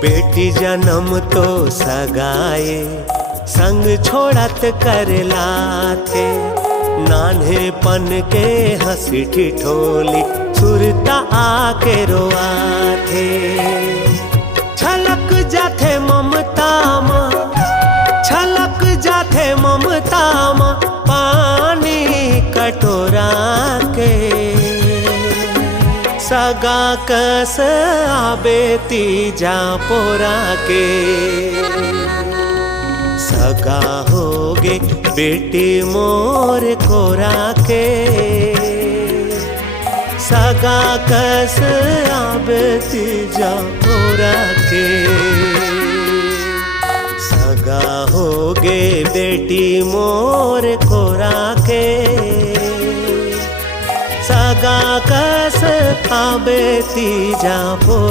बेटी जन्म तो सगाए संग छोड़त करला थे। नान्हेपन के हंसी ठिठोली सुरता आके रोआ थे। छलक जाथे ममता माँ, छलक जाथे ममता माँ पानी कटोरा के। सगा कस आबे तीजा पोरा के। सगा होगे बेटी मोर कोरा के। सगा कस आबे तीजा पोरा के। सगा होगे बेटी मोर कोरा के। सगा कस आबे तीजा पोरा